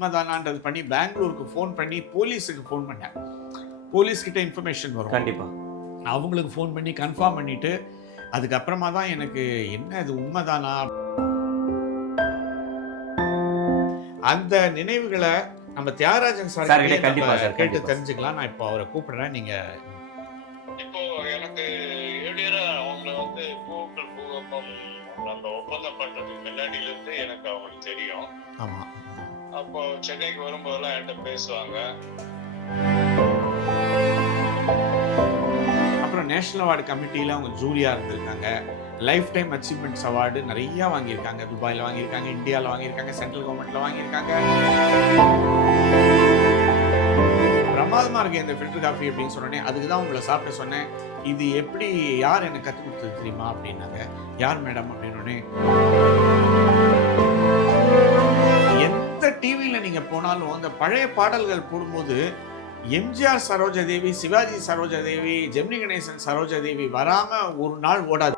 உண்மைதானான்றது பண்ணி பெங்களூருக்கு ஃபோன் பண்ணி போலீஸுக்கு ஃபோன் பண்ணேன். போலீஸ்கிட்ட இன்ஃபர்மேஷன் வரும். கண்டிப்பா. அவங்களுக்கு ஃபோன் பண்ணி கன்ஃபார்ம் பண்ணிட்டு அதுக்கப்புறமா தான் எனக்கு என்ன இது உண்மைதானா? அந்த நினைவுகளை நம்ம தியாகராஜன் சார் கிட்ட. தெரிஞ்சுக்கலாம். நான் இப்போ அவரை கூப்பிடுறேன். நீங்க இப்போ எனக்கு அவங்கள வந்து அந்த முன்னாடில இருந்து எனக்கு ஆமா அப்போ சென்னைக்கு வரும்போதெல்லாம் என்கிட்ட பேசுவாங்க. அப்புறம் நேஷனல் அவார்டு கமிட்டியில் அவங்க ஜூரியா இருந்திருக்காங்க. லைஃப் டைம் அச்சீவ்மெண்ட்ஸ் அவார்டு நிறைய வாங்கியிருக்காங்க. துபாயில் வாங்கியிருக்காங்க இந்தியாவில் வாங்கியிருக்காங்க சென்ட்ரல் கவர்மெண்ட்ல வாங்கியிருக்காங்க. பிரமாதமாக இருக்கு இந்த ஃபில்டர் காஃபி அப்படின்னு சொன்னோடனே அதுக்கு தான் உங்களை சாப்பிட சொன்னேன். இது எப்படி யார் எனக்கு கற்றுக் கொடுத்தது தெரியுமா அப்படின்னாங்க. யார் மேடம் அப்படின்னோடனே டிவியில் நீங்க போனாலும் அந்த பழைய பாடல்கள் போடும்போது எம்ஜிஆர் சரோஜாதேவி சிவாஜி சரோஜாதேவி ஜெமினி கணேசன் சரோஜாதேவி வராம ஒரு நாள் ஓடாது.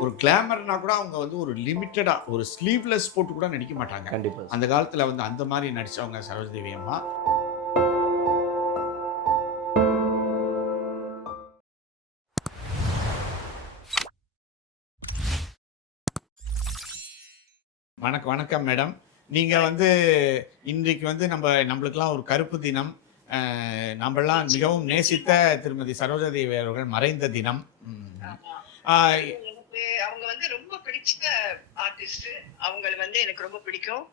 ஒரு கிளாமர்னா கூட அவங்க வந்து ஒரு லிமிட்டடா ஒரு ஸ்லீவ்லெஸ் போட்டு கூட நடிக்க மாட்டாங்க. கண்டிப்பா. அந்த காலத்துல வந்து அந்த மாதிரி நடிச்சவங்க சரோஜதேவி அம்மா. வணக்கம் வணக்கம் மேடம். நீங்க வந்து இன்றைக்கு வந்து நம்ம நம்மளுக்கெல்லாம் ஒரு கருப்பு தினம். நம்மெல்லாம் மிகவும் நேசித்த திருமதி சரோஜாதேவி அவர்கள் மறைந்த தினம். அவங்க வந்து ரொம்ப பிடிச்ச ஆர்டிஸ்ட் அவங்கள வந்து எனக்கு ரொம்ப பிடிக்கும்.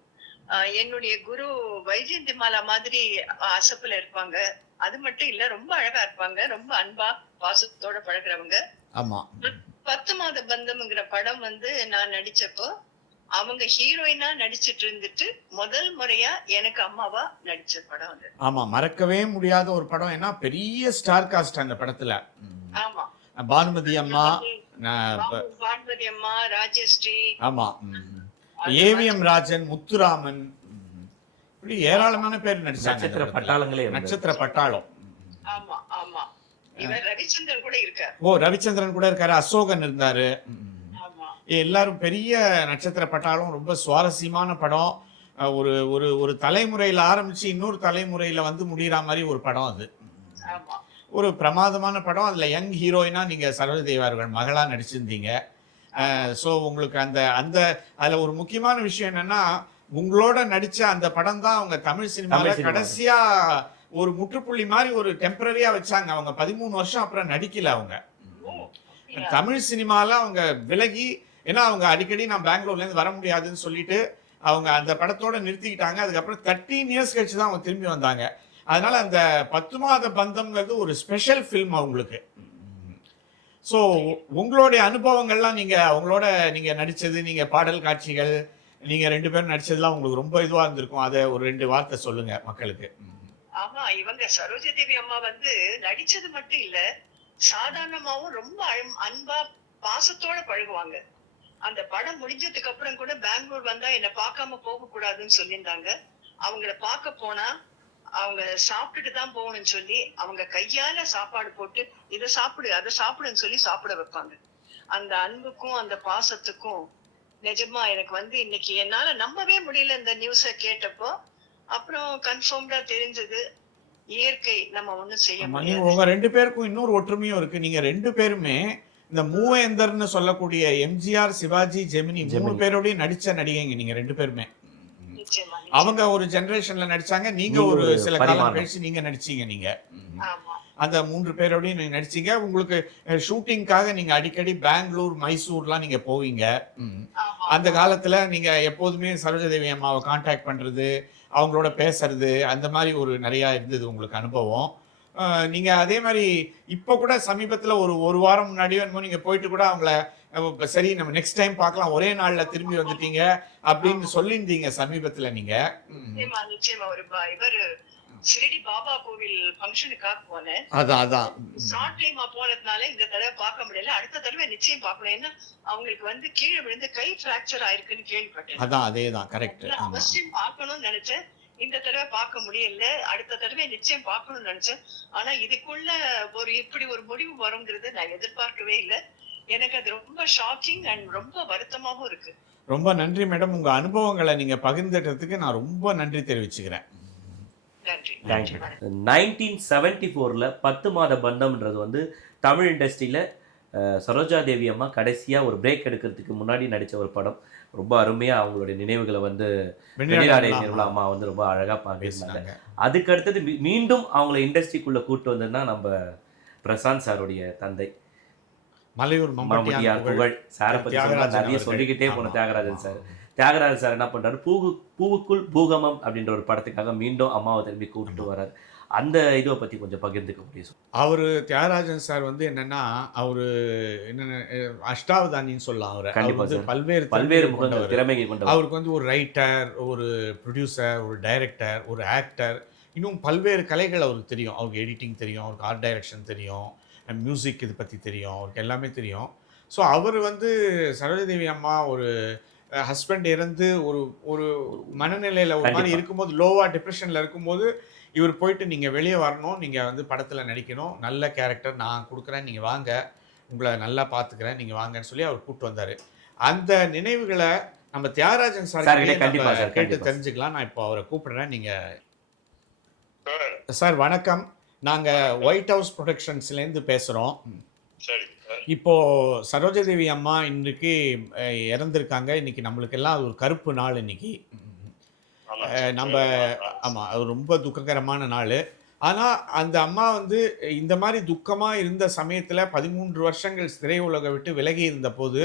என்னுடைய குரு வைஜெயந்தி மாலா மாதிரி அசப்புல இருப்பாங்க. அது மட்டும் இல்ல ரொம்ப அழகா இருப்பாங்க. ரொம்ப அன்பா பாசத்தோட பழகுறவங்க. ஆமா. பத்து மாத பந்தம்ங்கிற படம் வந்து நான் நடிச்சப்போ அவங்க ஹீரோயினா நடிச்சிட்டு இருந்துட்டு முதல் முறையா எனக்கு அம்மாவா நடிச்ச படம் அது. ஆமா மறக்கவே முடியாத ஒரு படம். ஏன்னா பெரிய ஸ்டார் காஸ்ட் அந்த படத்துல. ஆமா. பானுமதி அம்மா பானுமதி அம்மா ராஜஸ்ரீ. ஆமா. ஏவிஎம் ராஜன் முத்துராமன். இப்படி ஏராளமான பேர் நடிச்சாங்க நட்சத்திர. பட்டாளங்களே. நட்சத்திர பட்டாளம். ஆமா ஆமா. இவர் ரவிச்சந்திரன் கூட இருக்கார். ஓ ரவிச்சந்திரன் கூட இருக்காரு. அசோகன் இருந்தாரு. எல்லாரும் பெரிய நட்சத்திர பட்டாளம் ரொம்ப சுவாரஸ்யமான படம். ஒரு ஒரு ஒரு தலைமுறையில ஆரம்பிச்சு இன்னொரு தலைமுறையில வந்து முடிகிற மாதிரி ஒரு படம் அது. ஒரு பிரமாதமான படம். அதுல யங் ஹீரோயினா நீங்க சரோஜதேவி அவர்கள் மகளா நடிச்சிருந்தீங்க. ஸோ உங்களுக்கு அந்த அந்த அதுல ஒரு முக்கியமான விஷயம் என்னன்னா உங்களோட நடிச்ச அந்த படம் தான் அவங்க தமிழ் சினிமால தமிழ் சினிமால. கடைசியா ஒரு முற்றுப்புள்ளி மாதிரி ஒரு டெம்பரரியா வச்சாங்க. அவங்க பதிமூணு வருஷம் அப்புறம் நடிக்கல அவங்க? தமிழ் சினிமால அவங்க விலகி ஏன்னா அவங்க அடிக்கடி நான் பெங்களூர்லேருந்து வர முடியாதுன்னு சொல்லிட்டு அவங்க அந்த படத்தோட நிறுத்திக்கிட்டாங்க. அதுக்கப்புறம் தேர்ட்டீன் இயர்ஸ் கழிச்சு தான் அவங்க திரும்பி வந்தாங்க. அதனால அந்த பத்து மாத பந்தம்ங்கிறது ஒரு ஸ்பெஷல் ஃபில்ம் அவங்களுக்கு. ஸோ உங்களுடைய அனுபவங்கள்லாம் நீங்கள் அவங்களோட நீங்கள் நடித்தது நீங்கள் பாடல் காட்சிகள் நீங்கள் ரெண்டு பேரும் நடிச்சதுலாம் உங்களுக்கு ரொம்ப இதுவாக இருந்திருக்கும். அதை ஒரு ரெண்டு வார்த்தை சொல்லுங்க மக்களுக்கு. ஆமா இவங்க சரோஜா தேவி அம்மா வந்து நடிச்சது மட்டும் இல்ல சாதாரணமாவும் ரொம்ப அன்பா பாசத்தோட பழகுவாங்க. அந்த படம் முடிஞ்சதுக்கு அப்புறம் கூட பெங்களூர் வந்தா என்ன பார்க்காம போக கூடாதுன்னு சொல்லியிருந்தாங்க. அவங்கள பார்க்க போனா அவங்க சாப்பிட்டுட்டு தான் போகணும்னு சொல்லி அவங்க கையால சாப்பாடு போட்டு இதை சாப்பிடு அதை சாப்பிடுன்னு சொல்லி சாப்பிட வைப்பாங்க. அந்த அன்புக்கும் அந்த பாசத்துக்கும் நிஜமா எனக்கு வந்து இன்னைக்கு என்னால நம்பவே முடியல இந்த நியூஸ கேட்டப்போ. அப்புறம் கன்ஃபார்ம்டா தெரிஞ்சது இயற்கை நம்ம ஒண்ணும் செய்ய முடியாது. உங்க ரெண்டு பேருக்கும் இன்னொரு ஒற்றுமையும் இருக்கு. நீங்க ரெண்டு பேருமே இந்த மூவேந்தர்னு சொல்லக்கூடிய எம்ஜிஆர் சிவாஜி ஜெமினி மூணு. பேரோடய நடிச்ச நடிகைங்க நீங்க ரெண்டு பேருமே. அவங்க ஒரு ஜெனரேஷன்ல நடிச்சாங்க நீங்க ஒரு சில காலம். கழிச்சு நீங்க நடிச்சீங்க நீங்க. ஆமா. அந்த மூன்று பேரோடயும் நீங்க நடிச்சீங்க. உங்களுக்கு ஷூட்டிங்காக நீங்க அடிக்கடி பெங்களூர் மைசூர்லாம் நீங்க போவீங்க. அந்த காலத்துல நீங்க எப்போதுமே சரோஜதேவி அம்மாவை காண்டாக்ட் பண்றது அவங்களோட பேசுறது அந்த மாதிரி ஒரு நிறைய இருந்தது உங்களுக்கு அனுபவம். நீங்க அதே மாதிரி இப்போ கூட சமீபத்துல ஒரு ஒரு வாரம் முன்னாடியோ என்னமோ நீங்க போயிட்டு கூட அவங்கள சரி நம்ம நெக்ஸ்ட் டைம் பார்க்கலாம். ஒரே நாள்ல திரும்பி வந்துட்டீங்க. அப்படின்னு சொல்லியிருந்தீங்க சமீபத்துல நீங்க. நிச்சயமா நிச்சயமா. ஒரு ப- இவரு ஷிரடி பாபா கோவில் ஃபங்க்ஷனுக்காக போனேன். அதான் அதான். ஷார்ட் டைமா போனதுனால இந்த தடவை பார்க்க முடியல. அடுத்த தடவை நிச்சயம் பார்க்கணும். ஏன்னா அவங்களுக்கு வந்து கீழே விழுந்து கை பிராக்சர் ஆயிருக்குன்னு கேள்விப்பட்டேன். அதான் அதே தான் கரெக்ட் அவசியம் பார்க்கணும்னு நினைச்சேன். இந்த தடவை பார்க்க முடியல. அடுத்த தடவை நிச்சயம் பார்க்கணும்னு நினைச்சேன். ஆனா இதுக்குள்ள ஒரு இப்படி ஒரு முடிவு வருங்கிறது நான் எதிர்பார்க்கவே இல்லை. எனக்கு அது ரொம்ப ஷாக்கிங் அண்ட் ரொம்ப வருத்தமாவும் இருக்கு. ரொம்ப நன்றி மேடம் உங்க அனுபவங்களை நீங்க பகிர்ந்துட்டதுக்கு நான் ரொம்ப நன்றி தெரிவிச்சுக்கிறேன். நன்றி. தேங்க்யூ நன்றி நைன்டீன் செவன்டி ஃபோரில் பத்து மாத பந்தம்ன்றது வந்து தமிழ் இண்டஸ்ட்ரியில் சரோஜா தேவி அம்மா கடைசியாக ஒரு பிரேக் எடுக்கிறதுக்கு முன்னாடி நடித்த ஒரு படம். ரொம்ப அருமையாக அவங்களுடைய நினைவுகளை வந்து வெண்ணிலாடை நிர்மலா அம்மா வந்து ரொம்ப அழகாக பாடியிருந்தாங்க அதுக்கு அடுத்தது மீண்டும் அவங்கள இண்டஸ்ட்ரிக்குள்ளே கூட்டு வந்ததுன்னா நம்ம பிரசாந்த் சாருடைய தந்தை. மலையூர் மம்முட்டியார் புகழ். சாரை பற்றி தியாகராஜன் நிறைய. சொல்லிக்கிட்டே போன தியாகராஜன் சார். தியாகராஜன் சார் என்ன பண்றாரு? பூவு பூவுக்குள் பூகமம் அப்படின்ற ஒரு படத்துக்காக மீண்டும் அம்மாவை திரும்பி கூப்பிட்டு வராரு அந்த இதை பத்தி கொஞ்சம் பகிர்ந்துக்க முடியும் அவரு தியாகராஜன் சார் வந்து என்னன்னா அவரு என்னென்ன அஷ்டாவதானின்னு சொல்லலாம் அவரை அவர் கண்டிப்பா வந்து சார். பல்வேறு பல்வேறு திறமைகள் கொண்டவர். அவருக்கு வந்து ஒரு ரைட்டர் ஒரு ப்ரொடியூசர் ஒரு டைரக்டர் ஒரு ஆக்டர் இன்னும் பல்வேறு கலைகள் அவருக்கு தெரியும் அவருக்கு எடிட்டிங் தெரியும் அவருக்கு ஆர்ட் டைரக்ஷன் தெரியும் மியூசிக் இது பற்றி தெரியும் அவருக்கு எல்லாமே தெரியும் ஸோ அவர் வந்து சரோஜதேவி அம்மா ஒரு ஹஸ்பண்ட் இறந்து ஒரு ஒரு மனநிலையில் ஒரு மாதிரி. இருக்கும்போது லோவாக டிப்ரெஷனில் இருக்கும்போது இவர் போயிட்டு நீங்கள் வெளியே வரணும் நீங்கள் வந்து படத்தில் நடிக்கணும். நல்ல கேரக்டர் நான் கொடுக்குறேன் நீங்கள் வாங்க. உங்களை நல்லா பார்த்துக்கிறேன் நீங்கள் வாங்கன்னு சொல்லி அவர் கூப்பிட்டு வந்தார். அந்த நினைவுகளை நம்ம தியாகராஜன் சார் கிட்ட. தெரிஞ்சுக்கலாம். நான் இப்போ அவரை கூப்பிடுறேன். நீங்கள் சார். சார் வணக்கம். நாங்கள் ஒயிட் ஹவுஸ் ப்ரொடக்ஷன்ஸ்லேருந்து பேசுகிறோம் இப்போ சரோஜதேவி அம்மா இன்னைக்கு இறந்திருக்காங்க. இன்னைக்கு நம்மளுக்கு எல்லாம் அது ஒரு கருப்பு நாள் இன்னைக்கு. நம்ம ஆமாம் அது ரொம்ப துக்ககரமான நாள். ஆனால் அந்த அம்மா வந்து இந்த மாதிரி துக்கமாக இருந்த சமயத்தில் பதிமூன்று வருஷங்கள் திரையுலகை விட்டு விலகி இருந்த போது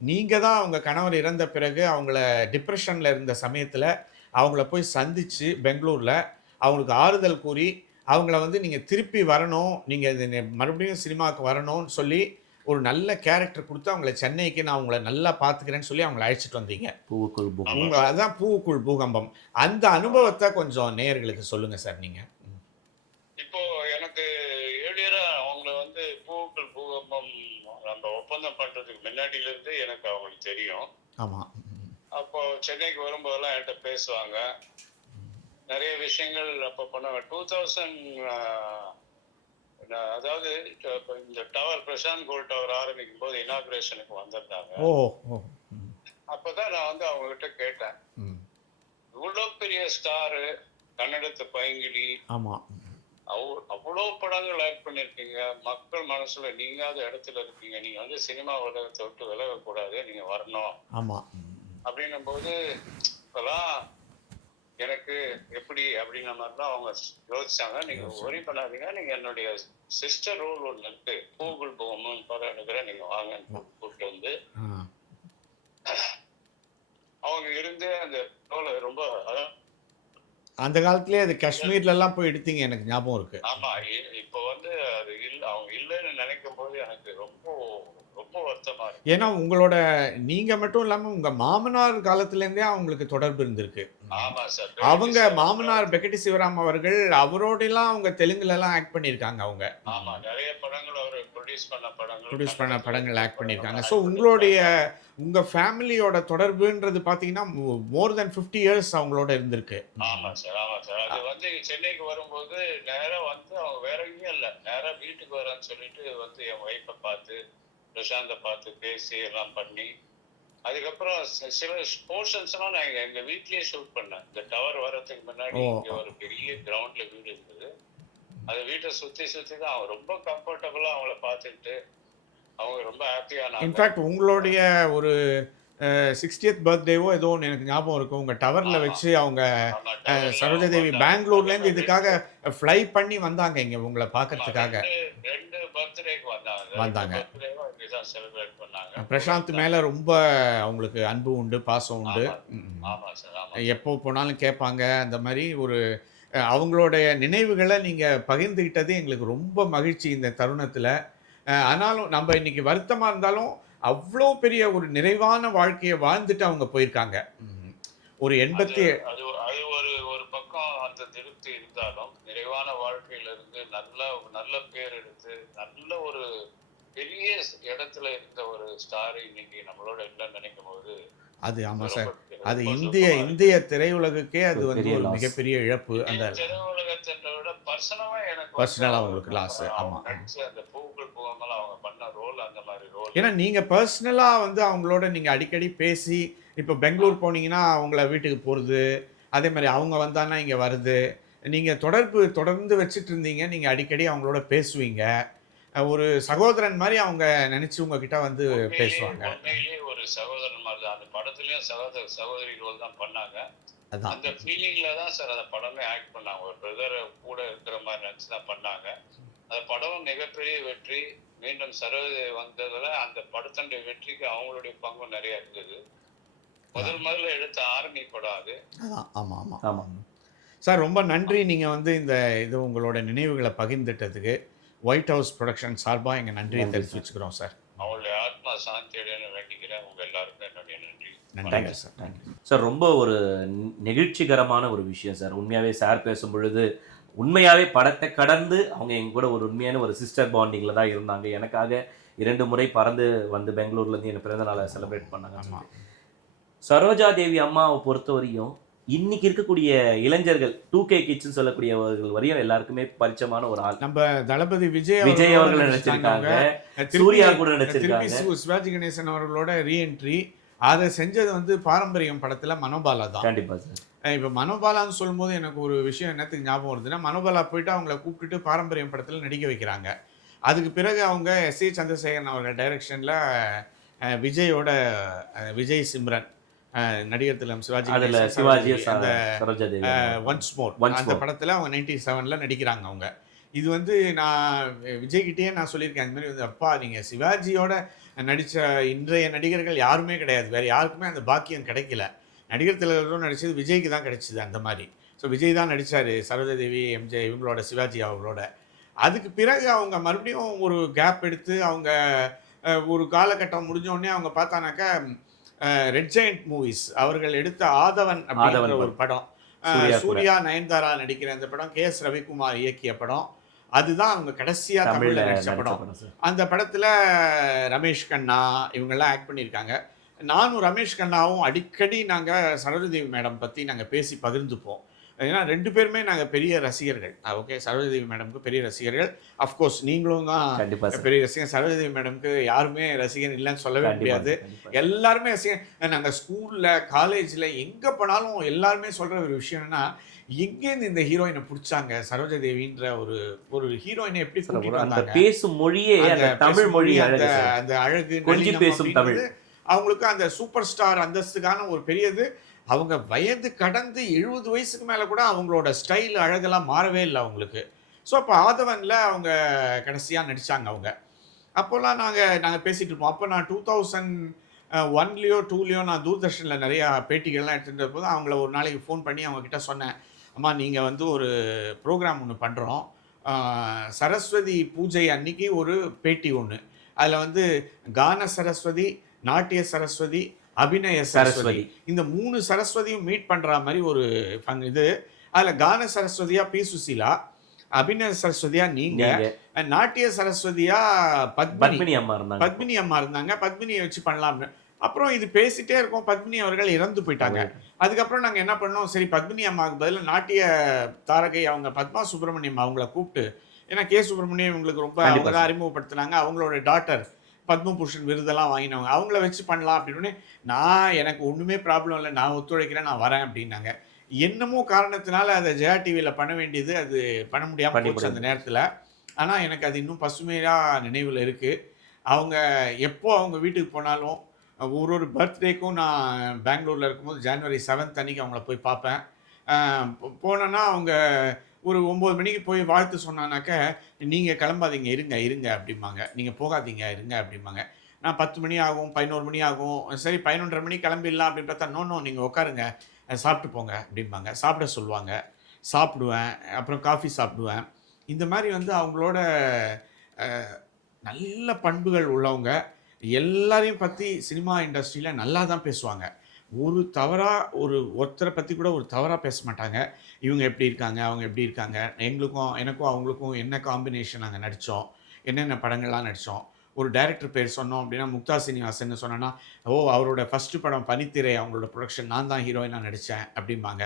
நீங்கள் தான் அவங்க கணவர் இறந்த பிறகு அவங்கள டிப்ரெஷனில் இருந்த சமயத்தில் அவங்கள போய் சந்தித்து பெங்களூரில் அவங்களுக்கு ஆறுதல் கூறி அவங்கள வந்து நீங்கள் திருப்பி வரணும் நீங்கள் மறுபடியும் சினிமாவுக்கு வரணும்னு சொல்லி ஒரு நல்ல கேரக்டர் கொடுத்து அவங்கள சென்னைக்கு நான் உங்களை நல்லா பார்த்துக்கிறேன்னு சொல்லி அவங்கள அழைச்சிட்டு வந்தீங்க. பூவுக்குள் பூகம் உங்க அதான் பூவுக்குள் பூகம்பம். அந்த அனுபவத்தை கொஞ்சம் நேயர்களுக்கு சொல்லுங்க சார் நீங்க. இப்போ எனக்கு ஏழியரா அவங்கள வந்து பூக்கள் பூகம்பம் நம்ம ஒப்பந்தம் பண்றதுக்கு முன்னாடில இருந்து எனக்கு அவங்களுக்கு தெரியும். ஆமா. அப்போ சென்னைக்கு வரும்போதெல்லாம் என்கிட்ட பேசுவாங்க. நிறைய விஷயங்கள் அப்போ பண்ணாங்க டூ தௌசண்ட் அதாவது இந்த டவர் பிரசாந்த் கோல்ட் டவர் ஆரம்பிக்கும் போது இனாகுரேஷனுக்கு வந்திருந்தாங்க. அப்பதான் நான் வந்து அவங்க கிட்ட கேட்டேன். ம், இவ்வளவு பெரிய ஸ்டாரு கன்னடத்து பைங்கிலி. ஆமா. அவ்வ- அவ்வளவு படங்கள் ஆக்ட் பண்ணிருக்கீங்க. மக்கள் மனசுல நீங்காத இடத்துல இருக்கீங்க. நீங்க வந்து சினிமா உலகத்தை விட்டு விலக கூடாது நீங்க வரணும். ஆமா. அப்படின்னும் போது இப்பெல்லாம் எனக்கு எப்படி அப்படின்ன மாதிரி தான் அவங்க யோசிச்சாங்க. நீங்க ஒரி பண்ணாதீங்க. நீங்க என்னுடைய சிஸ்டர் ரோல் ஒன்று இருக்கு. கூகுள் போகணும்னு படம் எடுக்கிறேன் நீங்க வாங்கன்னு கூப்பிட்டு வந்து அவங்க இருந்து அந்த ரோலை ரொம்ப அந்த காலத்திலேயே அது காஷ்மீர்ல எல்லாம் போய் எடுத்தீங்க எனக்கு ஞாபகம் இருக்கு. ஆமா இப்போ வந்து அது இல்ல அவங்க இல்லைன்னு நினைக்கும் போது எனக்கு ரொம்ப ரொம்ப வருத்தமா இருக்கு. ஏன்னா உங்களோட நீங்க மட்டும் இல்லாம உங்க மாமனார் காலத்துல இருந்தே அவங்களுக்கு தொடர்பு இருந்திருக்கு. அவங்க மாமனார் பெக்கட்டி சிவராம் அவர்கள் அவரோடலாம் அவங்க தெலுங்குல எல்லாம் ஆக்ட் பண்ணியிருக்காங்க அவங்க. ஆமா நிறைய படங்கள் அவர் ப்ரொடியூஸ் பண்ண படங்கள் ப்ரொடியூஸ் பண்ண படங்கள் ஆக்ட் பண்ணியிருக்காங்க. ஸோ உங்களுடைய உங்க ஃபேமிலியோட தொடர்புன்றது பார்த்தீங்கன்னா மோர் தென் ஃபிஃப்டி இயர்ஸ் அவங்களோட இருந்திருக்கு. ஆமா சார் ஆமா சார். அது வந்து சென்னைக்கு வரும்போது நேரா வந்து அவங்க வேற எங்கேயும் இல்ல. நேரா வீட்டுக்கு வரேன்னு சொல்லிட்டு வந்து என் ஒய்ஃபை பார்த்து பிரசாந்த பார்த்து பேசி எல்லாம் பண்ணி அதுக்கப்புறம் சில போர்ஷன்ஸ் எல்லாம் நான் எங்க- எங்க வீட்லயே ஷூட் பண்ணேன் இந்த டவர் வர்றதுக்கு முன்னாடி. இங்க ஒரு பெரிய கிரவுண்ட்ல வீடு இருந்தது அந்த வீட்டை சுத்தி சுத்தி தான் அவங்க ரொம்ப கம்ஃபர்டபுளா அவங்கள பார்த்துட்டு அவங்க ரொம்ப ஹாப்பியானாங்க இன்ஃபேக்ட் உங்களுடைய ஒரு சிக்ஸ்டியத் பர்த்டேவோ ஏதோ ஒன்று எனக்கு ஞாபகம் இருக்கும் உங்க டவர்ல. வச்சு அவங்க சரோஜாதேவி அவங்க பெங்களூர்ல இருந்து ரெண்டு- இதுக்காக ஃப்ளை பண்ணி வந்தாங்க இங்க உங்களை பார்க்கறதுக்காக ரெண்டு- ரெண்டு பர்த்டேக்கு வந்தாங்க வந்தாங்க. செலிப்ரேட் பண்ணாங்க. பிரசாந்த் மேல ரொம்ப அவங்களுக்கு அன்பு உண்டு பாசம் உண்டு. எப்போ போனாலும் கேட்பாங்க. அந்த மாதிரி ஒரு அவங்களுடைய நினைவுகளை நீங்க பகிர்ந்துக்கிட்டது எங்களுக்கு ரொம்ப மகிழ்ச்சி இந்த தருணத்துல. ஆனாலும் நம்ம இன்னைக்கு வருத்தமா இருந்தாலும் அவ்வளோ பெரிய ஒரு நிறைவான வாழ்க்கையை வாழ்ந்துட்டு அவங்க போயிருக்காங்க. ஒரு எண்பத்தி அது அது அது ஒரு ஒரு பக்கம் அந்த திருப்தி இருந்தாலும் நிறைவான வாழ்க்கையில இருந்து நல்ல நல்ல பேர் எடுத்து நல்ல ஒரு பெரிய இடத்துல இருந்த ஒரு ஸ்டார் இன்னைக்கு நம்மளோட இல்லைன்னு நினைக்கும் போது அது ஆமா சார். அது இந்திய. இந்திய திரையுலகுக்கே அது வந்து ஒரு. மிகப்பெரிய இழப்பு. அந்த திரையுலகத்தை விட பர்சனலா எனக்கு வந்து உங்களுக்கு loss, அவங்க ஆமா. நடிச்ச அந்த பூக்கள் பூவமெல்லாம் அவங்க பண்ண ரோல் அந்த மாதிரி ரோல் ஏன்னா நீங்கள் பர்சனலாக வந்து அவங்களோட நீங்கள் அடிக்கடி பேசி இப்போ பெங்களூர் போனீங்கன்னா அவங்கள வீட்டுக்கு போகிறது அதே மாதிரி அவங்க வந்தாங்கன்னா இங்கே வருது நீங்கள் தொடர்பு தொடர்ந்து வச்சுட்டு இருந்தீங்க நீங்கள் அடிக்கடி அவங்களோட பேசுவீங்க. ஒரு சகோதரன் மாதிரி அவங்க நினச்சி உங்ககிட்ட வந்து பேசுவாங்க. ஒரு சகோதரன் மாதிரி தான். அந்த படத்துலயும் சகோதர சகோதரி ரோல் தான் பண்ணாங்க. அந்த ஃபீலிங்ல தான் சார் அந்த படமே ஆக்ட் பண்ணாங்க. ஒரு பிரதர் கூட இருக்கிற மாதிரி நினைச்சு தான் பண்ணாங்க. அந்த படம் மிகப்பெரிய வெற்றி. மீண்டும் சரோஜை வந்ததுல அந்த படத்தினுடைய வெற்றிக்கு அவங்களுடைய பங்கும் நிறைய இருந்தது. முதல் முதல்ல எடுத்த ஆர்மி படம் அது. அதான். ஆமாம் ஆமாம் ஆமாம் சார் ரொம்ப நன்றி. நீங்கள் வந்து இந்த இது உங்களோட நினைவுகளை பகிர்ந்துட்டதுக்கு. ஒயிட் ஹவுஸ் ப்ரொடக்ஷன் சார்பாக எங்கள் நன்றியை நன்றி சார். வச்சுக்கிறோம் சார். அவங்களுடைய ஆத்மா சாந்தி அடையணும்னு வேண்டிக்கிறேன். உங்க எல்லாருக்கும் என்னுடைய நன்றி. நன்றிங்க சார். சார். சார் ரொம்ப ஒரு நெகிழ்ச்சிகரமான ஒரு விஷயம் சார். உண்மையாகவே சார் பேசும் பொழுது உண்மையாகவே படத்தை கடந்து அவங்க எங்க கூட ஒரு உண்மையான ஒரு சிஸ்டர் பாண்டிங்கில் தான் இருந்தாங்க. எனக்காக இரண்டு முறை பறந்து வந்து பெங்களூர்லேருந்து என் பிறந்த நாளை செலிப்ரேட் பண்ணாங்க ஆமாம் சரோஜா தேவி அம்மாவை பொறுத்தவரையும் இன்னைக்கு இருக்கக்கூடிய இளைஞர்கள் டூ கே கிட்ஸ்னு சொல்லக்கூடியவர்கள் வரையும் எல்லாருக்குமே பரிச்சயமான ஒரு ஆள். நம்ம தளபதி விஜய் விஜய் அவர்கள் திருப்பி- சூர்யா கூட சு- சிவாஜி கணேசன் அவர்களோட ரீஎன்ட்ரி அதை செஞ்சது வந்து பாரம்பரியம் படத்துல மனோபாலா தான். கண்டிப்பா சார். இப்ப மனோபாலான்னு சொல்லும்போது எனக்கு ஒரு விஷயம் என்னத்துக்கு ஞாபகம் வருதுன்னா மனோபாலா போயிட்டு அவங்கள கூப்பிட்டுட்டு பாரம்பரியம் படத்துல நடிக்க வைக்கிறாங்க. அதுக்கு பிறகு அவங்க எஸ் ஏ சந்திரசேகரன் அவர்கள் டைரக்ஷன்ல விஜயோட விஜய் சிம்ரன். நடிகர் திலம் சிவாஜி அதுல சரோஜா, அந்த ஒன்ஸ் மோர் அந்த. படத்துல அவங்க நைன்டி செவன்ல நடிக்கிறாங்க அவங்க. இது வந்து நான் விஜய்கிட்டயே நான் சொல்லியிருக்கேன். இந்த மாதிரி வந்து அப்பா நீங்க சிவாஜியோட நடிச்ச இன்றைய நடிகர்கள் யாருமே கிடையாது. வேற யாருக்குமே அந்த பாக்கியம் கிடைக்கல. நடிகர் திலகரும் நடிச்சது விஜய்க்கு தான் கிடைச்சது அந்த மாதிரி. ஸோ விஜய் தான் நடிச்சாரு. சரோஜா தேவி எம்ஜே இவங்களோட சிவாஜி அவங்களோட அதுக்கு பிறகு அவங்க மறுபடியும் ஒரு கேப் எடுத்து அவங்க ஒரு காலகட்டம் முடிஞ்ச உடனே அவங்க பார்த்தானாக்கா ரெட் ஜெயண்ட் மூவிஸ் அவர்கள் எடுத்த ஆதவன் அப்படின்ற ஆதவன் ஒரு படம். சூர்யா நயன்தாரா நடிக்கிற அந்த படம் கே எஸ் ரவிக்குமார் இயக்கிய படம். அதுதான் அவங்க கடைசியா தமிழ்ல நடிச்ச படம். அந்த படத்துல ரமேஷ் கண்ணா இவங்கெல்லாம் ஆக்ட் பண்ணியிருக்காங்க. நானும் ரமேஷ் கண்ணாவும் அடிக்கடி நாங்க சரோஜதேவி மேடம் பத்தி நாங்க பேசி பகிர்ந்துப்போம். ஏன்னா ரெண்டு பேருமே நாங்க பெரிய ரசிகர்கள். ஓகே. சரோஜதேவி மேடம்க்கு பெரிய ரசிகர்கள். அஃப்கோர்ஸ் நீங்களும் தான் பெரிய ரசிகர். சரோஜதேவி மேடம்க்கு யாருமே ரசிகர் இல்லைன்னு சொல்லவே முடியாது. எல்லாருமே ரசிகர் நாங்க ஸ்கூல்ல காலேஜ்ல எங்க போனாலும் எல்லாருமே சொல்ற ஒரு விஷயம் என்னன்னா எங்கேருந்து இந்த ஹீரோயினை பிடிச்சாங்க? சரோஜா தேவின்ற ஒரு ஒரு ஹீரோயினை எப்படி வந்தாங்க? பேசும் மொழியே தமிழ் மொழி அந்த. அந்த அழகு கொஞ்சி நளினம் பேசும் தமிழ். அவங்களுக்கு அந்த சூப்பர் ஸ்டார் அந்தஸ்துக்கான ஒரு பெரியது. அவங்க வயது கடந்து எழுபது வயசுக்கு மேலே கூட அவங்களோட ஸ்டைல் அழகெல்லாம் மாறவே இல்லை அவங்களுக்கு. ஸோ அப்போ ஆதவனில் அவங்க கடைசியாக நடித்தாங்க அவங்க. அப்போல்லாம் நாங்கள் நாங்கள் பேசிகிட்டு இருப்போம். அப்போ நான் டூ தௌசண்ட் ஒன்லேயோ டூலேயோ நான் தூர்தர்ஷனில் நிறையா பேட்டிகள்லாம் எடுத்துகிட்டு போது அவங்கள ஒரு நாளைக்கு ஃபோன் பண்ணி அவங்க கிட்ட சொன்னேன். அம்மா நீங்கள் வந்து ஒரு ப்ரோக்ராம் ஒன்று பண்ணுறோம் சரஸ்வதி பூஜை அன்னைக்கு ஒரு பேட்டி ஒன்று அதில் வந்து கான சரஸ்வதி நாட்டிய சரஸ்வதி அபிநய சரஸ்வதி. இந்த மூணு சரஸ்வதியும் மீட் பண்ற மாதிரி ஒரு இது. அதில் கான சரஸ்வதியா பி சுசீலா அபிநய சரஸ்வதியா நீங்க நாட்டிய சரஸ்வதியா பத்மினி. அம்மா இருந்தாங்க. பத்மினி அம்மா இருந்தாங்க. பத்மினியை வச்சு பண்ணலாம்னு அப்புறம் இது பேசிட்டே இருக்கோம். பத்மினி அவர்கள் இறந்து போயிட்டாங்க. அதுக்கப்புறம் நாங்க என்ன பண்ணோம்? சரி பத்மினி அம்மாவுக்கு பதிலா நாட்டிய தாரகை அவங்க பத்மா சுப்பிரமணியம் அவங்கள கூப்பிட்டு ஏன்னா கே சுப்பிரமணியம் இவங்களுக்கு ரொம்ப அவங்க. அறிமுகப்படுத்தினாங்க. அவங்களோட டாட்டர் பத்மபூஷன் விருதெல்லாம் வாங்கினவங்க. அவங்கள வச்சு பண்ணலாம் அப்படின்னு நான் எனக்கு ஒண்ணுமே ப்ராப்ளம் இல்லை. நான் ஒத்துழைக்கிறேன். நான் வரேன் அப்படின்னாங்க. என்னமோ காரணத்தினால அதை ஜெயா டிவியில் பண்ண வேண்டியது அது பண்ண முடியாம பண்ணி போச்சு அந்த. நேரத்துல. ஆனா எனக்கு அது இன்னும் பசுமையா நினைவுல இருக்கு. அவங்க எப்போ அவங்க வீட்டுக்கு போனாலும் ஒரு ஒரு பர்த்டேக்கும் நான் பெங்களூர்ல இருக்கும்போது ஜனவரி செவன்த் அன்னைக்கு அவங்கள போய் பார்ப்பேன். போனேன்னா அவங்க ஒரு ஒம்பது மணிக்கு போய் வாழ்த்து சொன்னானாக்க நீங்கள் கிளம்பாதீங்க இருங்க இருங்க அப்படிம்பாங்க. நீங்கள் போகாதீங்க இருங்க அப்படிம்பாங்க. நான் பத்து மணி ஆகும் பதினோரு மணி ஆகும். சரி பதினொன்றரை மணி கிளம்பிடலாம் அப்படின்னு பார்த்தா நோ நோ நீங்கள் உட்காருங்க சாப்பிட்டு போங்க அப்படிம்பாங்க. சாப்பிட சொல்லுவாங்க. சாப்பிடுவேன். அப்புறம் காஃபி சாப்பிடுவேன். இந்த மாதிரி வந்து அவங்களோட நல்ல பண்புகள் உள்ளவங்க எல்லாரையும் பற்றி சினிமா இண்டஸ்ட்ரியில் நல்லா தான் பேசுவாங்க. ஒரு தவறாக ஒரு ஒருத்தரை பற்றி கூட ஒரு தவறாக பேச மாட்டாங்க. இவங்க எப்படி இருக்காங்க அவங்க எப்படி இருக்காங்க எங்களுக்கும் எனக்கும் அவங்களுக்கும் என்ன காம்பினேஷன் நாங்கள் நடித்தோம் என்னென்ன படங்கள்லாம் நடித்தோம் ஒரு டைரக்டர் பேர் சொன்னோம் அப்படின்னா முக்தா சீனிவாசன் சொன்னோன்னா ஓ அவரோட ஃபஸ்ட்டு படம் பனித்திரை அவங்களோட ப்ரொடக்ஷன் நான் தான் ஹீரோயினாக நடித்தேன் அப்படிம்பாங்க.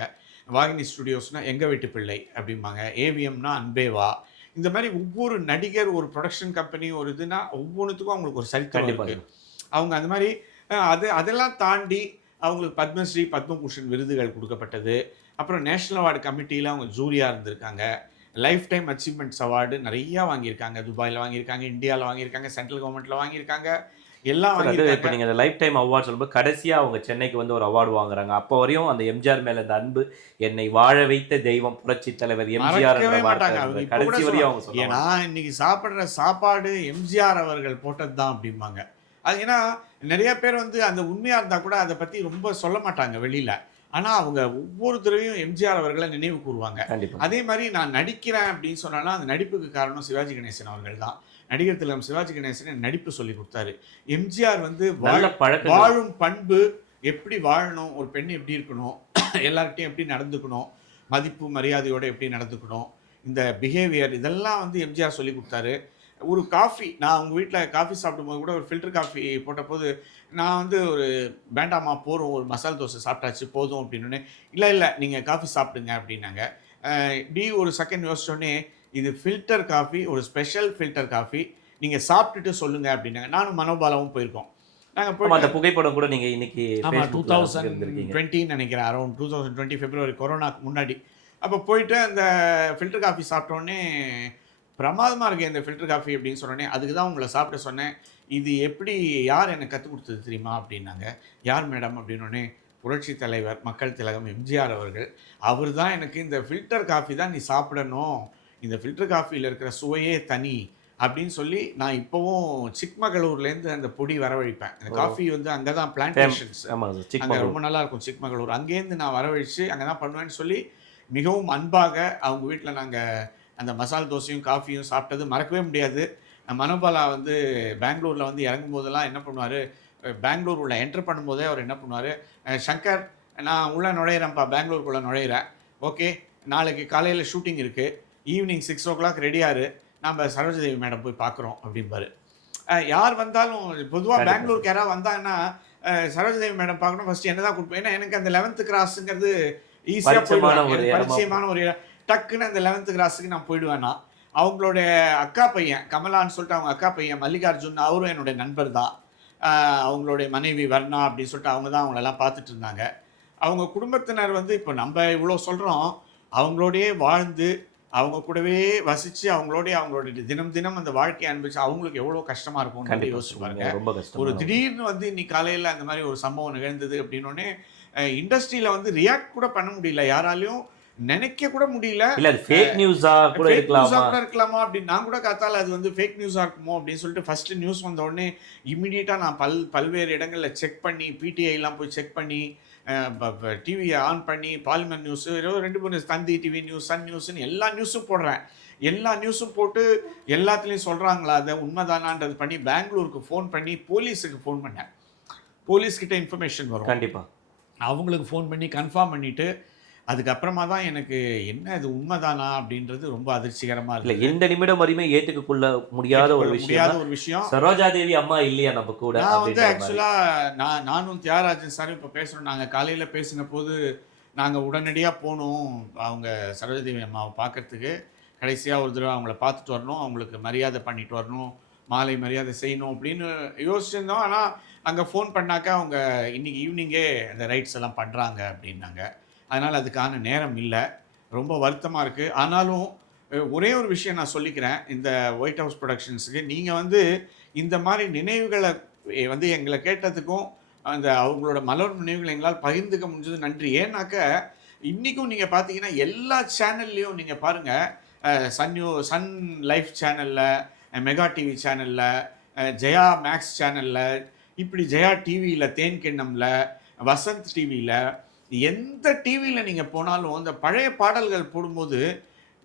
வாகினி ஸ்டுடியோஸ்னா எங்கள் வீட்டு பிள்ளை அப்படிம்பாங்க. ஏவிஎம்னா அன்பேவா. இந்த மாதிரி ஒவ்வொரு நடிகர் ஒரு ப்ரொடக்ஷன் கம்பெனி ஒரு இதுனா ஒவ்வொன்றுத்துக்கும் அவங்களுக்கு ஒரு சரித்திரம் கண்டிப்பா இருக்கு. அவங்க அந்த மாதிரி அது அதெல்லாம் தாண்டி அவங்களுக்கு பத்மஸ்ரீ பத்மபூஷன் விருதுகள் கொடுக்கப்பட்டது. அப்புறம் நேஷனல் அவார்டு கமிட்டியில் அவங்க ஜூரியாக இருந்திருக்காங்க. லைஃப் டைம் அச்சீவ்மெண்ட்ஸ் அவார்டு நிறைய வாங்கியிருக்காங்க. துபாயில் வாங்கியிருக்காங்க இந்தியாவில் வாங்கியிருக்காங்க சென்ட்ரல் கவர்மெண்ட்டில் வாங்கியிருக்காங்க. எல்லாம் இப்போ வாங்கியிருக்காங்க. நீங்க அந்த லைஃப் டைம் அவார்ட் சொல்லும்போது கடைசியா அவங்க சென்னைக்கு வந்து ஒரு அவார்டு வாங்குறாங்க. அப்போ வரையும் அந்த எம்ஜிஆர் மேல அந்த அன்பு என்னை வாழ வைத்த தெய்வம் புரட்சி தலைவர் எம்ஜிஆர் கடைசி வரையும் அவங்க. ஏன்னா இன்னைக்கு சாப்பிடுற சாப்பாடு எம்ஜிஆர் அவர்கள் போட்டது தான் அப்படிம்பாங்க. அது ஏன்னா நிறைய பேர் வந்து அந்த உண்மையா இருந்தா கூட அதை பத்தி ரொம்ப சொல்ல மாட்டாங்க வெளியில. ஆனா அவங்க ஒவ்வொரு தடவையும் எம்ஜிஆர் அவர்களை நினைவு கூறுவாங்க. அதே மாதிரி நான் நடிக்கிறேன் அப்படின்னு சொன்னாலும் அந்த நடிப்புக்கு காரணம் சிவாஜி கணேசன் அவர்கள் தான். நடிகர் திலகம் சிவாஜி கணேசன் நடிப்பு சொல்லி கொடுத்தாரு. எம்ஜிஆர் வந்து வாழும் பண்பு எப்படி வாழணும் ஒரு பெண் எப்படி இருக்கணும் எல்லார்கிட்டையும் எப்படி நடந்துக்கணும் மதிப்பு மரியாதையோட எப்படி நடந்துக்கணும் இந்த பிஹேவியர் இதெல்லாம் வந்து எம்ஜிஆர் சொல்லி கொடுத்தாரு. ஒரு காஃபி நான் உங்கள் வீட்டில் காஃபி சாப்பிடும்போது கூட ஒரு ஃபில்டர் காஃபி போட்டபோது நான் வந்து ஒரு வேண்டாமா போகிறோம் ஒரு மசால் தோசை சாப்பிட்டாச்சு போதும் அப்படின்னு இல்லை இல்லை நீங்கள் காஃபி சாப்பிடுங்க அப்படின்னாங்க. இப்படி ஒரு செகண்ட் யோசிச்சோடனே இது ஃபில்டர் காஃபி ஒரு ஸ்பெஷல் ஃபில்டர் காஃபி நீங்கள் சாப்பிட்டுட்டு சொல்லுங்கள் அப்படின்னாங்க. நானும் மனோபாலாவும் போயிருக்கோம். நாங்கள் ஆமா அந்த போய் புகைப்படம் கூட நீங்க இன்னைக்கு ஆமாம் டூ தௌசண்ட் டுவெண்ட்டின்னு நினைக்கிறேன் around two thousand twenty February கொரோனாக்கு முன்னாடி. அப்போ போயிட்டு அந்த ஃபில்டர் காஃபி சாப்பிட்டோன்னே பிரமாதமாக இருக்கு இந்த ஃபில்டர் காஃபி அப்படின்னு சொன்னோடனே அதுக்கு தான் உங்களை சாப்பிட சொன்னேன். இது எப்படி யார் எனக்கு கற்றுக் கொடுத்தது தெரியுமா அப்படின்னாங்க. யார் மேடம் அப்படின்னோடனே புரட்சி தலைவர் மக்கள் திலகம் எம்ஜிஆர் அவர்கள். அவர் தான் எனக்கு இந்த ஃபில்டர் காஃபி தான் நீ சாப்பிடணும். இந்த ஃபில்டர் காஃபியில் இருக்கிற சுவையே தனி அப்படின்னு சொல்லி நான் இப்போவும் சிக்மகளூர்லேருந்து அந்த பொடி வரவழைப்பேன். அந்த. காஃபி வந்து அங்கே தான் பிளான்டேஷன்ஸ் அங்கே ரொம்ப நல்லா இருக்கும் சிக்மகளூர். அங்கேருந்து நான் வரவழைச்சு அங்கே தான் பண்ணுவேன்னு சொல்லி மிகவும் அன்பாக அவங்க வீட்டில் நாங்கள் அந்த மசால் தோசையும் காஃபியும் சாப்பிட்டது மறக்கவே முடியாது. மனோபாலா வந்து பெங்களூரில் வந்து இறங்கும் போதெல்லாம் என்ன பண்ணுவார்? பெங்களூர் உள்ள என்டர் பண்ணும்போதே அவர் என்ன பண்ணுவார்? சங்கர் நான் உள்ளே நுழையிறேன்ப்பா பெங்களூருக்குள்ளே நுழையிறேன். ஓகே நாளைக்கு காலையில் ஷூட்டிங் இருக்குது ஈவினிங் சிக்ஸ் ஓ கிளாக் ரெடியாரு நம்ம சரோஜதேவி மேடம் போய் பார்க்குறோம் அப்படிம்பாரு. யார் வந்தாலும் பொதுவாக. பெங்களூருக்கு யாராவது வந்தாங்கன்னா சரோஜதேவி மேடம் பார்க்கணும் ஃபர்ஸ்ட் என்ன தான் கொடுப்பேன் ஏன்னா எனக்கு அந்த லெவன்த்து கிராஸுங்கிறது ஈஸியாக இடமா பரிச்சயமான ஒரு இடம். டக்குன்னு அந்த லெவன்த்து கிராஸுக்கு நான் போயிடுவேன்னா அவங்களுடைய அக்கா பையன் கமலான்னு சொல்லிட்டு அவங்க அக்கா பையன் மல்லிகார்ஜுன் அவரும் என்னுடைய நண்பர் தான். அவங்களுடைய மனைவி வர்ணா அப்படின்னு சொல்லிட்டு அவங்க தான் அவங்களெல்லாம் பார்த்துட்டு இருந்தாங்க. அவங்க குடும்பத்தினர் வந்து இப்போ நம்ம இவ்வளோ சொல்கிறோம் அவங்களோடயே வாழ்ந்து அவங்க கூடவே வசித்து அவங்களோடய அவங்களோட தினம் தினம் அந்த வாழ்க்கையை அனுபவிச்சு அவங்களுக்கு எவ்வளோ கஷ்டமாக இருக்கும்னு கண்டிப்பா யோசிச்சு பாருங்க. ரொம்ப ஒரு கஷ்டம் திடீர்னு வந்து இன்னைக்கு காலையில் அந்த மாதிரி ஒரு சம்பவம் நிகழ்ந்தது அப்படின்னோடனே இண்டஸ்ட்ரியில் வந்து ரியாக்ட் கூட பண்ண முடியல. யாராலையும் நினைக்க கூட முடியல. இல்ல அது ஃபேக் நியூஸா கூட இருக்கலாமா கூட இருக்கலாமா அப்படின்னு நான் கூட காத்தால அது வந்து ஃபேக் நியூஸாக இருக்குமோ அப்படின்னு சொல்லிட்டு ஃபர்ஸ்ட் நியூஸ் வந்த உடனே இம்மிடியட்டாக நான் பல் பல்வேறு இடங்களில் செக் பண்ணி PTI எல்லாம் போய் செக் பண்ணி டிவியை ஆன் பண்ணி பாலிமர் நியூஸ் ரெண்டு மூணு தந்தி டிவி நியூஸ் சன் நியூஸ்னு எல்லா நியூஸும் போடுறேன். எல்லா நியூஸும் போட்டு எல்லாத்துலேயும் சொல்கிறாங்களா அதை உண்மைதானான்றது பண்ணி பெங்களூருக்கு ஃபோன் பண்ணி போலீஸுக்கு ஃபோன் பண்ணேன். போலீஸ்கிட்ட இன்ஃபர்மேஷன் வரும். கண்டிப்பா. அவங்களுக்கு ஃபோன் பண்ணி கன்ஃபார்ம் பண்ணிட்டு அதுக்கப்புறமா தான் எனக்கு என்ன இது உண்மைதானா? அப்படின்றது ரொம்ப அதிர்ச்சிகரமா இல்ல எந்த நிமிடம் வரையுமே ஏத்துக்கொள்ள முடியாத ஒரு விஷயம் முடியாத. ஒரு விஷயம். சரோஜா தேவி அம்மா இல்லையா நம்ம கூட நான் வந்து அப்படின்ற மாதிரி. ஆக்சுவலா நான் நானும் தியாகராஜன் சாரும் இப்போ பேசுறோம். நாங்க காலையில பேசின போது நாங்க உடனடியா போனோம் அவங்க சரோஜதேவி அம்மாவை பார்க்கறதுக்கு கடைசியா ஒரு தடவை அவங்கள பார்த்துட்டு வரணும் அவங்களுக்கு மரியாதை பண்ணிட்டு வரணும் மாலை மரியாதை செய்யணும் அப்படின்னு யோசிச்சிருந்தோம். ஆனா அங்க ஃபோன் பண்ணாக்கா அவங்க இன்னைக்கு ஈவினிங்கே அந்த ரைட்ஸ் எல்லாம் பண்றாங்க அப்படின்னாங்க. அதனால் அதுக்கான நேரம் இல்லை. ரொம்ப வருத்தமாக இருக்குது ஆனாலும் ஒரே ஒரு விஷயம் நான் சொல்லிக்கிறேன். இந்த ஒயிட் ஹவுஸ் ப்ரொடக்ஷன்ஸுக்கு நீங்கள் வந்து இந்த மாதிரி நினைவுகளை வந்து எங்களை கேட்டதுக்கும் அந்த அவங்களோட மலர் நினைவுகளை எங்களால் பகிர்ந்துக்க முடிஞ்சது நன்றி. ஏன்னாக்க இன்றைக்கும் நீங்கள் பார்த்தீங்கன்னா எல்லா சேனல்லையும் நீங்கள் பாருங்கள் சன் நியூ சன் லைஃப் சேனலில் மெகா டிவி சேனலில் ஜெயா மேக்ஸ் சேனலில் இப்படி ஜெயா டிவியில் தேன் வசந்த் டிவியில் எந்த டிவியில் நீங்கள் போனாலும் இந்த பழைய பாடல்கள் போடும்போது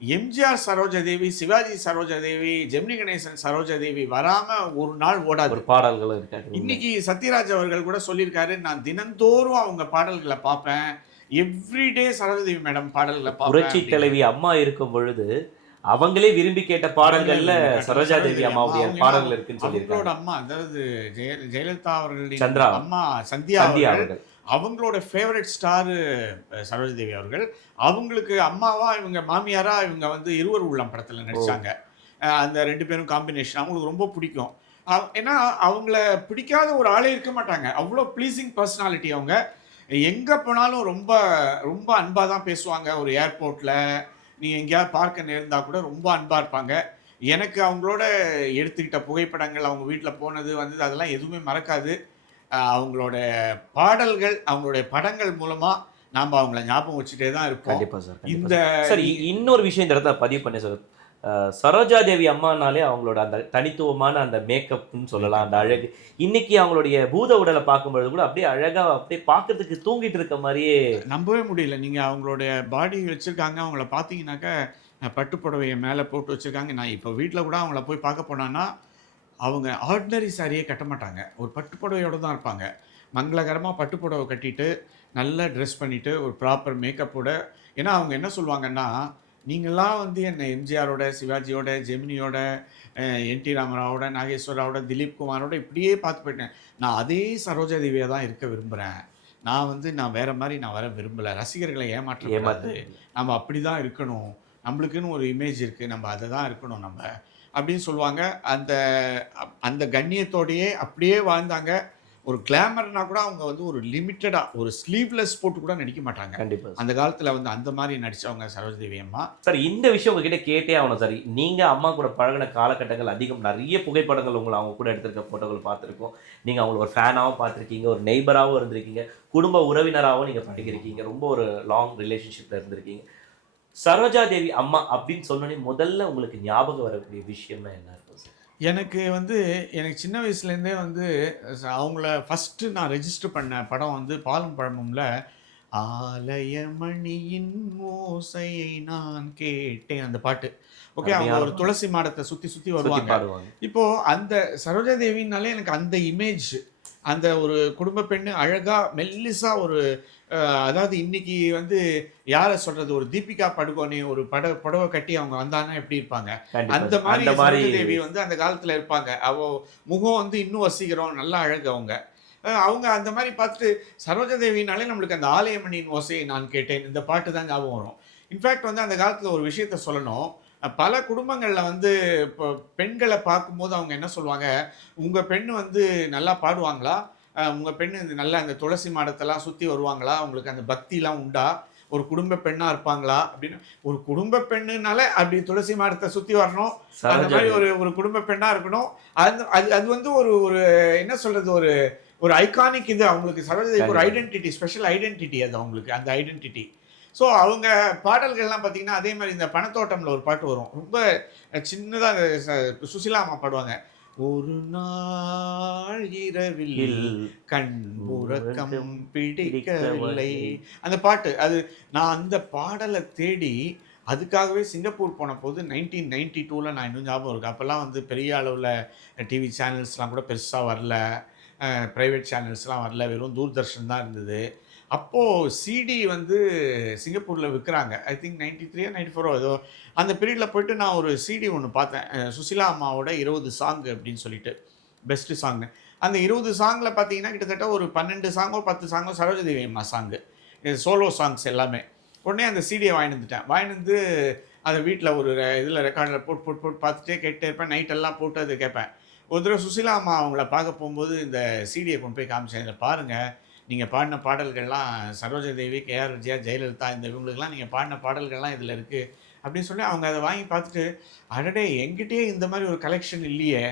எம்ஜிஆர் சரோஜாதேவி சிவாஜி சரோஜாதேவி ஜெமினி கணேசன் சரோஜாதேவி வராமல் ஒரு நாள் ஓடாது. ஒரு பாடல்களும் இருக்காது இன்னைக்கு சத்யராஜ் அவர்கள் கூட சொல்லியிருக்காரு நான் தினந்தோறும் அவங்க பாடல்களை பார்ப்பேன். எவ்ரிடே சரோஜாதேவி மேடம் பாடல்களை புரட்சி தலைவி அம்மா இருக்கும் பொழுது அவங்களே விரும்பி கேட்ட பாடல்கள்ல சரோஜா தேவி அம்மாவுடைய பாடல்கள் இருக்குன்னு சொல்லியிருக்காங்க. அம்மா அதாவது ஜெய ஜெயலலிதா அவர்களுடைய சந்திரா. அம்மா சந்தியா அவர்கள். அவங்களோட ஃபேவரட் ஸ்டாரு சரோஜ தேவி அவர்கள். அவங்களுக்கு அம்மாவா இவங்க மாமியாரா இவங்க வந்து இருவர் உள்ளம் படத்தில் நடிச்சாங்க. அந்த ரெண்டு பேரும் காம்பினேஷன் அவங்களுக்கு ரொம்ப பிடிக்கும். ஏன்னா அவங்கள பிடிக்காத ஒரு ஆளே இருக்க மாட்டாங்க. அவ்வளோ ப்ளீசிங் பர்சனாலிட்டி அவங்க. எங்கே போனாலும் ரொம்ப ரொம்ப அன்பாக தான் பேசுவாங்க. ஒரு ஏர்போர்ட்டில் நீ எங்கேயாவது பார்க்க நேர்ந்தால் கூட ரொம்ப அன்பாக இருப்பாங்க. எனக்கு அவங்களோட எடுத்துக்கிட்ட புகைப்படங்கள் அவங்க வீட்டில் போனது வந்தது அதெல்லாம் எதுவுமே மறக்காது. அவங்களோட பாடல்கள் அவங்களுடைய படங்கள் மூலமாக நாம் அவங்கள ஞாபகம் வச்சுட்டே தான் இருப்போம். கண்டிப்பா சார் இந்த சார். இ- இன்னொரு விஷயம் இந்த இடத்துல பதிவு பண்ணி சார். சரோஜா தேவி அம்மானாலே அவங்களோட அந்த தனித்துவமான அந்த மேக்கப்னு சொல்லலாம் அந்த அழகு. இன்னைக்கு அவங்களுடைய பூத உடலை பார்க்கும்பொழுது கூட அப்படியே அழகா அப்படியே பார்க்கிறதுக்கு தூங்கிட்டு இருக்க மாதிரியே நம்பவே முடியல. நீங்கள் அவங்களுடைய பாடி வச்சுருக்காங்க அவங்கள பார்த்தீங்கன்னாக்கா பட்டுப்புடவையை மேலே போட்டு வச்சுருக்காங்க. நான் இப்போ வீட்டில் கூட அவங்கள போய் பார்க்க போனான்னா அவங்க ஆர்டினரி சாரியே கட்ட மாட்டாங்க. ஒரு பட்டுப்புடவையோட தான் இருப்பாங்க. மங்களகரமாக பட்டுப்புடவை கட்டிட்டு நல்லா ட்ரெஸ் பண்ணிவிட்டு ஒரு ப்ராப்பர் மேக்கப்போட ஏன்னா அவங்க என்ன சொல்லுவாங்கன்னா நீங்களாம் வந்து என்னை எம்ஜிஆரோட சிவாஜியோட ஜெமினியோட என் டி ராமராவோட நாகேஸ்வராவோட திலீப் குமாரோட இப்படியே பார்த்து போயிட்டேன். நான் அதே சரோஜா தேவியை தான் இருக்க விரும்புகிறேன் நான் வந்து நான் வேற மாதிரி நான் வர விரும்பல. ரசிகர்களை ஏமாற்ற ஏமாத்து நம்ம அப்படி தான் இருக்கணும். நம்மளுக்குன்னு ஒரு இமேஜ் இருக்குது நம்ம அதை தான் இருக்கணும். நம்ம அப்படின்னு சொல்லுவாங்க. அந்த அந்த கண்ணியத்தோடையே அப்படியே வாழ்ந்தாங்க. ஒரு கிளாமர்னா கூட அவங்க வந்து ஒரு லிமிட்டடாக ஒரு ஸ்லீவ்லெஸ் போட்டு கூட நடிக்க மாட்டாங்க. கண்டிப்பா. சார். அந்த காலத்தில் வந்து அந்த மாதிரி நடிச்சவங்க சரோஜதேவி அம்மா. சார் இந்த விஷயம் உங்ககிட்ட கேட்டே ஆகணும் சார். நீங்க அம்மா கூட பழகின காலகட்டங்கள் அதிகம். நிறைய புகைப்படங்கள் உங்களை அவங்க கூட எடுத்திருக்க போட்டோகள் பார்த்துருக்கோம். நீங்க அவங்களை ஒரு ஃபேனாகவும் பார்த்துருக்கீங்க. ஒரு நெய்பராகவும் இருந்திருக்கீங்க. குடும்ப உறவினராகவும் நீங்க பழகிருக்கீங்க ரொம்ப ஒரு லாங் ரிலேஷன்ஷிப்ல இருந்திருக்கீங்க. சரோஜா தேவி அம்மா அப்படின்னு சொன்னோன்னே முதல்ல உங்களுக்கு ஞாபகம் வரக்கூடிய விஷயம்னா என்ன இருக்கும் சார் எனக்கு வந்து எனக்கு சின்ன வயசுலேருந்தே வந்து அவங்கள ஃபஸ்ட்டு நான் ரெஜிஸ்டர் பண்ண படம் வந்து பாலும் பழமும்ல ஆலயமணியின் ஓசையை நான் கேட்டேன் அந்த பாட்டு. ஓகே அவங்க ஒரு துளசி மாடத்தை சுற்றி சுற்றி சுத்தி வருவாங்க. பாடுவாங்க. இப்போ அந்த சரோஜா தேவினாலே எனக்கு அந்த இமேஜ் அந்த ஒரு குடும்ப பெண்ணு அழகா மெல்லிசா ஒரு அதாவது இன்னைக்கு வந்து யாரை சொல்றது? ஒரு தீபிகா படுகோனே ஒரு பட புடவை கட்டி அவங்க வந்தாங்கன்னா எப்படி இருப்பாங்க? அந்த. மாதிரி தேவி வந்து அந்த காலத்துல இருப்பாங்க. அவ முகம் வந்து இன்னும் வசீகரம் நல்லா அழகு அவங்க. அவங்க அந்த மாதிரி பார்த்துட்டு சரோஜா தேவினாலே நம்மளுக்கு அந்த ஆலயமணியின் ஓசையை நான் கேட்டேன். இந்த பாட்டு தான் ஞாபகம் வரும். இன்ஃபேக்ட் வந்து அந்த காலத்துல ஒரு விஷயத்த சொல்லணும். பல குடும்பங்கள்ல வந்து இப்போ பெண்களை பார்க்கும்போது அவங்க என்ன சொல்லுவாங்க? உங்க பெண் வந்து நல்லா பாடுவாங்களா? அஹ் உங்க பெண் நல்லா அந்த துளசி மாடத்தெல்லாம் சுத்தி வருவாங்களா? உங்களுக்கு அந்த பக்திலாம் உண்டா? ஒரு குடும்ப பெண்ணா இருப்பாங்களா? அப்படின்னு. ஒரு குடும்ப பெண்ணுனால அப்படி துளசி மாடத்தை சுத்தி வரணும். அந்த மாதிரி. ஒரு ஒரு குடும்ப பெண்ணா இருக்கணும். அது அது அது வந்து ஒரு ஒரு என்ன சொல்றது? ஒரு ஒரு ஐகானிக் இது. அவங்களுக்கு சரோஜதேவி ஒரு. ஐடென்டிட்டி ஸ்பெஷல் ஐடென்டிட்டி அது அவங்களுக்கு. அந்த ஐடென்டிட்டி ஸோ அவங்க பாடல்கள்லாம் பார்த்தீங்கன்னா அதே மாதிரி இந்த பணத்தோட்டம்ல ஒரு பாட்டு வரும். ரொம்ப சின்னதாக சுசிலா அம்மா பாடுவாங்க. ஒரு நாள் இரவில் கண் உறக்கம் பிடிக்கவில்லை. அந்த பாட்டு அது நான் அந்த பாடலை தேடி அதுக்காகவே சிங்கப்பூர் போன போது நைன்டீன் நைன்டி டூவில் நான் இன்னும் ஞாபகம் இருக்கு. அப்போல்லாம் வந்து பெரிய அளவில் டிவி சேனல்ஸ்லாம் கூட பெருசாக வரல. ப்ரைவேட் சேனல்ஸ்லாம் வரல. வெறும் தூர்தர்ஷன் தான் இருந்தது. அப்போது சிடி வந்து சிங்கப்பூரில் விற்கிறாங்க ஐ திங்க் நைன்டி த்ரீயோ நைன்டி ஃபோரோ ஏதோ. அந்த பீரியடில் போயிட்டு நான் ஒரு சிடி ஒன்று பார்த்தேன். சுசிலா அம்மாவோட இருபது சாங் அப்படின்னு சொல்லிட்டு. பெஸ்ட்டு சாங்னு அந்த இருபது சாங்கில் பார்த்தீங்கன்னா கிட்டத்தட்ட ஒரு பன்னெண்டு சாங்கோ பத்து சாங்கோ சரோஜதேவி அம்மா சாங்கு சோலோ சாங்ஸ் எல்லாமே. உடனே அந்த சிடியை வாங்கிட்டு வந்துட்டேன். வாங்கிட்டு வந்து அதை வீட்டில் ஒரு இதில் ரெக்கார்டில் போட்டு போட்டு போட்டு பார்த்துட்டே கேட்டே இருப்பேன். நைட்டெல்லாம் போட்டு அதை கேட்பேன். ஒரு தடவை சுசிலா அம்மா அவங்கள பார்க்க போகும்போது இந்த சிடியை கொண்டு போய் காமிச்சேன். இதில் பாருங்கள் நீங்கள் பாடின பாடல்கள்லாம் சரோஜா தேவி கேஆர் விஜயா ஜெயலலிதா இந்த இவங்களுக்கெல்லாம் நீங்கள் பாடின பாடல்கள்லாம் இதில் இருக்குது அப்படின்னு சொல்லி அவங்க அதை வாங்கி பார்த்துட்டு அடடே எங்கிட்டயே இந்த மாதிரி ஒரு கலெக்ஷன் இல்லையே.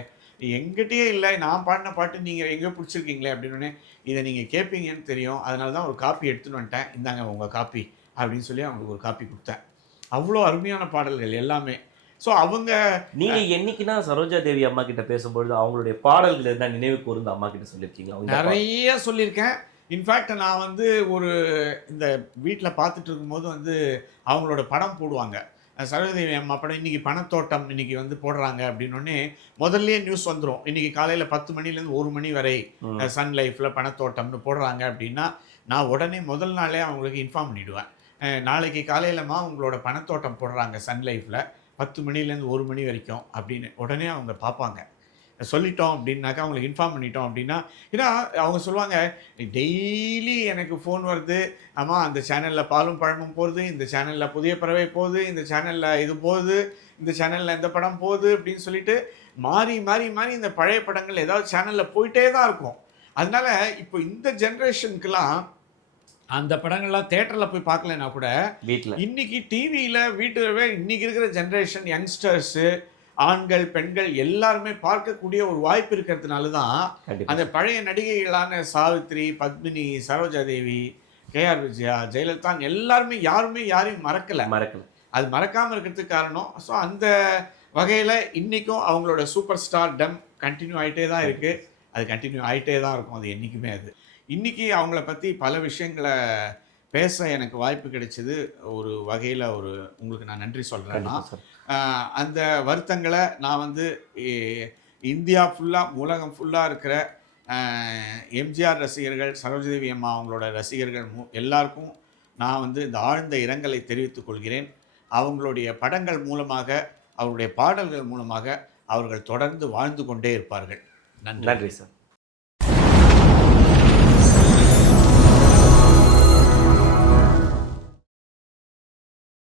எங்கிட்டயே இல்லை. நான் பாடின பாட்டு நீங்கள் எங்கேயோ பிடிச்சிருக்கீங்களே அப்படின்னு இதை நீங்கள் கேட்பீங்கன்னு தெரியும். அதனால தான் ஒரு காப்பி எடுத்துன்னு வந்துட்டேன். இந்தாங்க உங்கள் காப்பி அப்படின்னு சொல்லி அவங்களுக்கு ஒரு காப்பி கொடுத்தேன். அவ்வளோ அருமையான பாடல்கள் எல்லாமே. ஸோ அவங்க நீங்க என்னைக்குன்னா சரோஜா தேவி அம்மா கிட்ட பேசும்பொழுது அவங்களுடைய பாடல்கள் என்ன நினைவு கூர்ந்து அம்மா கிட்ட சொல்லியிருக்கீங்க நிறைய சொல்லியிருக்கேன். இன்ஃபேக்ட் நான் வந்து ஒரு இந்த வீட்டில் பார்த்துட்டு இருக்கும்போது வந்து அவங்களோட படம் போடுவாங்க. சரோஜதேவி அம்மா படம் இன்னைக்கு பணத்தோட்டம் இன்னைக்கு வந்து போடுறாங்க அப்படின்னோடனே முதல்லயே நியூஸ் வந்துடும் இன்னைக்கு காலையில் பத்து மணிலேருந்து ஒரு மணி வரை. சன் லைஃப்பில் பணத்தோட்டம்னு போடுறாங்க அப்படின்னா நான் உடனே முதல் நாளே அவங்களுக்கு இன்ஃபார்ம் பண்ணிடுவேன். அஹ் நாளைக்கு காலையிலமா உங்களோட பணத்தோட்டம் போடுறாங்க சன் லைஃப்பில் பத்து மணிலேருந்து ஒரு மணி வரைக்கும் அப்படின்னு உடனே அவங்க பார்ப்பாங்க. சொல்லிட்டோம் அப்படின்னாக்கா அவங்களுக்கு இன்ஃபார்ம் பண்ணிட்டோம் அப்படின்னா ஏன்னா அவங்க சொல்லுவாங்க டெய்லி எனக்கு ஃபோன் வருது. ஆமாம் அந்த சேனலில் பாலும் பழமும் போகுது இந்த சேனலில் புதிய பறவை போகுது இந்த சேனலில் இது போகுது இந்த சேனலில் இந்த படம் போகுது அப்படின்னு சொல்லிட்டு மாறி மாறி மாறி இந்த பழைய படங்கள் ஏதாவது சேனலில் போயிட்டே தான் இருக்கும். அதனால இப்போ இந்த ஜென்ரேஷனுக்கெல்லாம் அந்த படங்கள்லாம் தேட்டரில் போய் பார்க்கலனா கூட வீட்ல. இன்னைக்கு டிவியில் வீட்டுலவே இன்னைக்கு இருக்கிற ஜென்ரேஷன் யங்ஸ்டர்ஸு ஆண்கள் பெண்கள் எல்லாருமே பார்க்கக்கூடிய ஒரு வாய்ப்பு இருக்கிறதுனால தான் அந்த பழைய நடிகைகளான சாவித்ரி பத்மினி சரோஜா தேவி கேஆர் விஜயா ஜெயலலிதா எல்லாருமே யாருமே யாரையும் மறக்கல. மறக்கல. அது மறக்காம இருக்கிறதுக்கு காரணம். ஸோ அந்த வகையில் இன்னைக்கும் அவங்களோட சூப்பர் ஸ்டார் டம் கண்டினியூ ஆயிட்டே தான் இருக்கு. அது கண்டினியூ ஆயிட்டே தான் இருக்கும். அது என்றைக்குமே அது. இன்னைக்கு அவங்கள பற்றி பல விஷயங்களை பேச எனக்கு வாய்ப்பு கிடைச்சது. ஒரு வகையில் ஒரு உங்களுக்கு நான் நன்றி சொல்கிறேன்னா அந்த வருத்தங்களை நான் வந்து இந்தியா ஃபுல்லாக உலகம் ஃபுல்லாக இருக்கிற எம்ஜிஆர் ரசிகர்கள் சரோஜதேவி அம்மா அவங்களோட ரசிகர்கள் மு எல்லாருக்கும் நான் வந்து இந்த ஆழ்ந்த இரங்கலை தெரிவித்துக் கொள்கிறேன். அவங்களுடைய படங்கள் மூலமாக அவருடைய பாடல்கள் மூலமாக அவர்கள் தொடர்ந்து வாழ்ந்து கொண்டே இருப்பார்கள். நன்றி. நன்றி சார்.